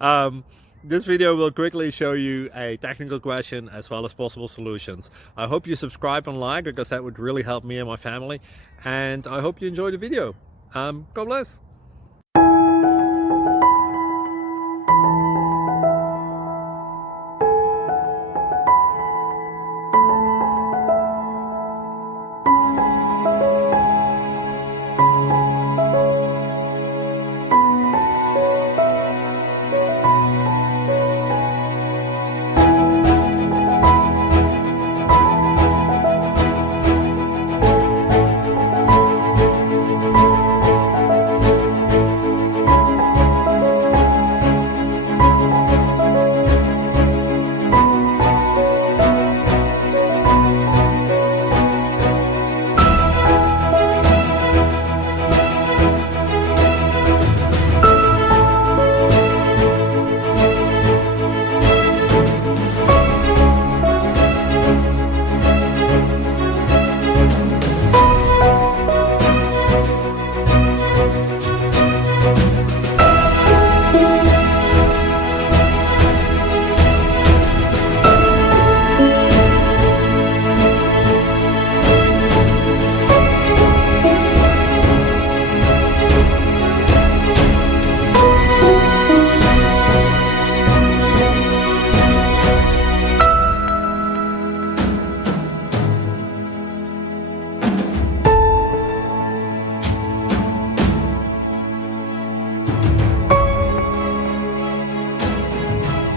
um, this video will quickly show you a technical question as well as possible solutions. I hope you subscribe and like, because that would really help me and my family. And I hope you enjoy the video. God bless.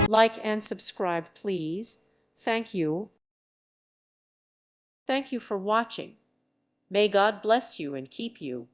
Like and subscribe, please. Thank you. Thank you for watching. May God bless you and keep you.